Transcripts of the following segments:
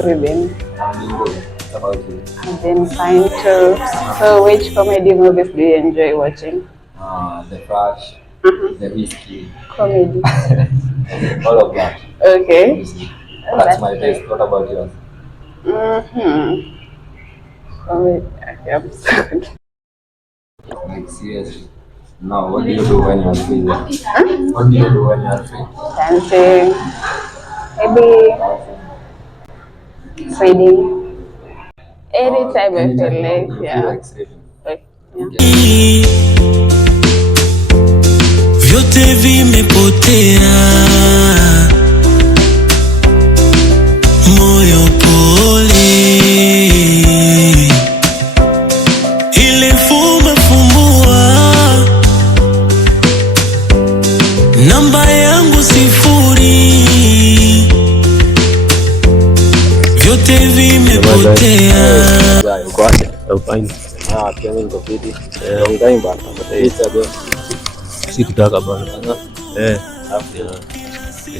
have you been? I'm doing good. How about you? I've been fine too. So which comedy movies do you enjoy watching? The Flash, The Whiskey, Comedy. all of that. Okay. Obviously. That's my taste. What about yours? Mm-hmm. Comedy. Okay, I'm sorry. Like seriously. Now, what do you do when you're free? What do you do when you're free? Dancing. Maybe reading. Anytime I feel like, you feel yeah. like sleeping. Okay. Yeah. Okay. Vyote vimepotea, moyo pole, ile fumba fumbua, namba yangu 0, vyote vimepotea. Pia mimi niko fiti. Ngai bana. Si kutaka bana.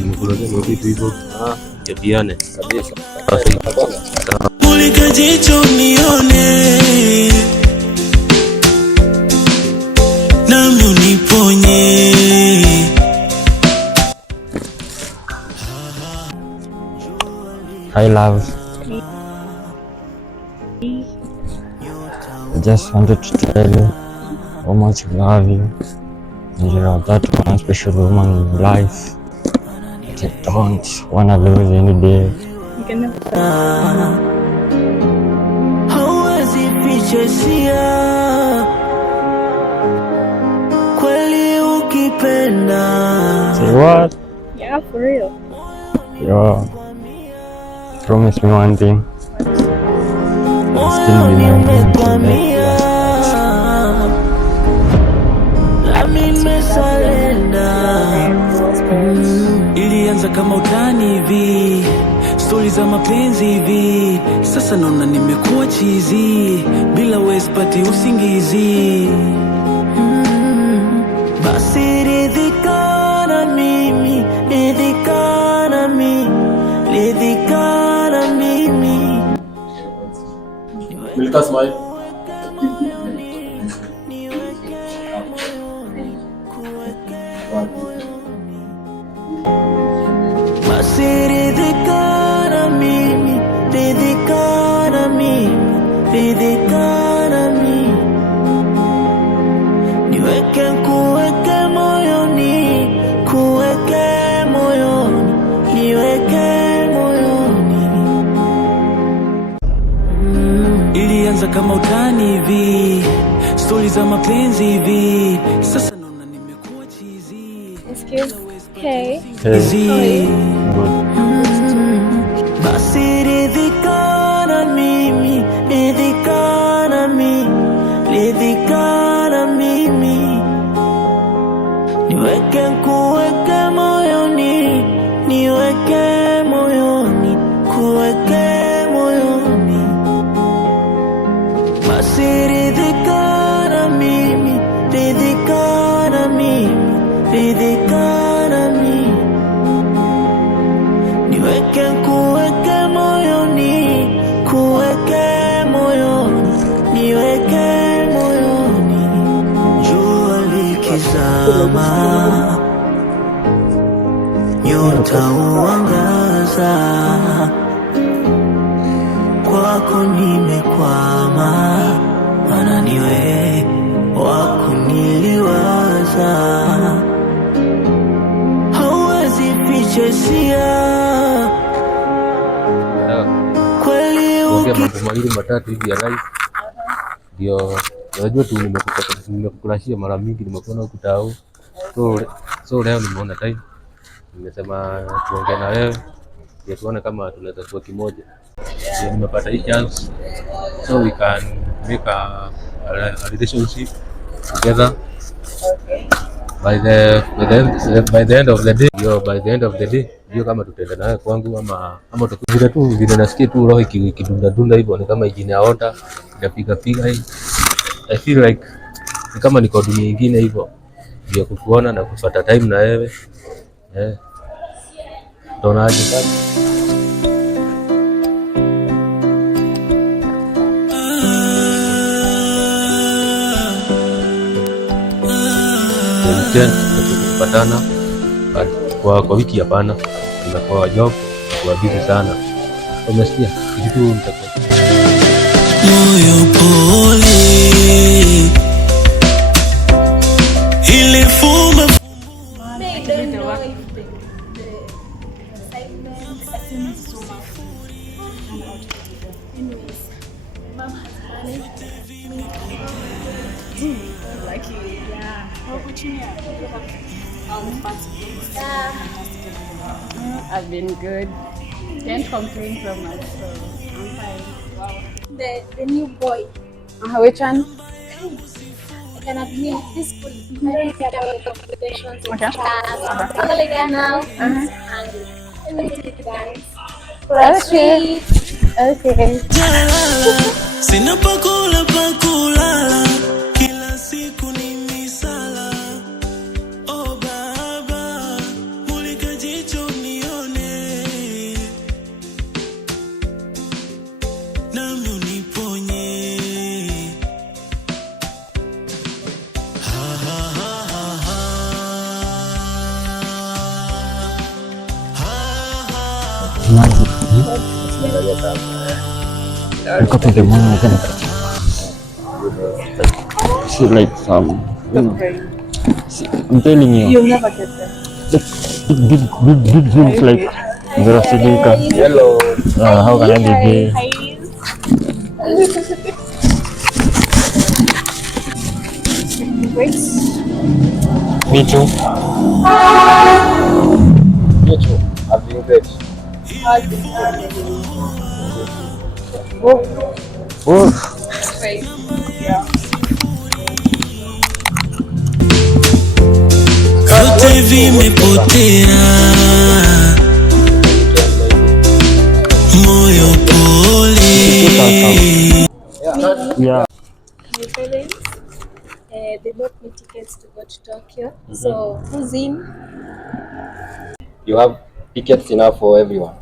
Nimekuletea vitu hivyo. Yapiane kabisa. Mulika jicho nione, nami uniponye. Hi love. I just wanted to tell you how much I love you, and you are that one special woman in my life that I don't wanna lose any day. Hauwezi ficha hisia, kweli ukipenda. Say what? Yeah, for real. Yo, promise me one thing. Still be my Nimekwamia, nami nimesalenda. Ilianza kama utani hivi, stori za mapenzi hivi, sasa naona nimekuwa chizi, bila wewe sipati usingizi. Basi ridhika na mimi, ridhika na mimi, ridhika na mimi. Milka smile. Basi ridhika na mimi, ridhika na mimi, ridhika na mimi. Niweke kuweke moyoni, kuweke moyoni, niweke moyoni. Ilianza kama utani hivi, stori za mapenzi hivi, sasa naona nimekuwa chizi. Excuse. Hey. Hey. Basi ridhika na mimi, ridhika na mimi, ridhika na mimi. Niweke kuweke moyoni, niweke moyoni, kuweke moyoni. Basi ridhika na mimi, ridhika na mimi, ridhika na mimi. Niweke kuweke moyoni, kuweke moyoni, niweke moyoni. Jua likizama, nyota huangaza, kwako nimekwama, maana niwe wako niliwaza. Hauwezi ficha hisia, kweli Mambo mawili matatu hivi ya life. Ndio unajua tu nimekukulashia mara mingi, nimekuona huku tao. So leo nimeona time. Nimesema tuongee na wewe. Ndio tuone kama tunaweza kuwa kimoja. Ndio nimepata hii chance. So we can make a relationship together. By the end of the day, ndio kama tutaenda naye kwangu ama tukivile tu vile nasikia tu roho ikidunda hivyo, ni kama inaota inapiga hii. I feel like ni kama niko dunia nyingine hivyo, ndio kukuona na kufuata time na wewe. Tunaje sasa? weekend tunapatana, kwa wiki hapana, nimekuwa job kwa busy sana. Umesikia kitu mtakatifu moyo pole ile fumba I've been good. Can't complain so much. So I'm fine. Wow. The new boy. Which one? I can admit this school is very about competitions and Okay. stuff. I'm like that now. And let me take it guys. Okay. Okay. sina pakula pakulala kila siku ni misala. Oh baba mulika jicho nione nami uniponye. Ha ha ha ha Look up at the one we're gonna see like see, I'm telling you. You'll never get there. Big dreams like Zarasidika. Hello. How can I be gay? Me too. You too. I've been great. Oh, Vyote vimepotea, moyo pole. yeah. My parents, they bought me tickets to go to Tokyo. So who's in? You have tickets enough for everyone.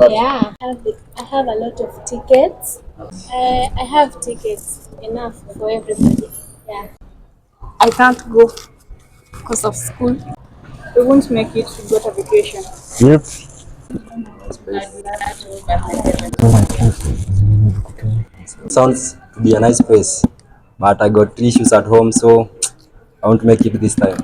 Yeah, I have a lot of tickets. I have tickets enough for everybody. Yeah. I can't go because of school. We won't make it to go to vacation. Yep. Sounds to be a nice place, but I got issues at home, so I won't make it this time.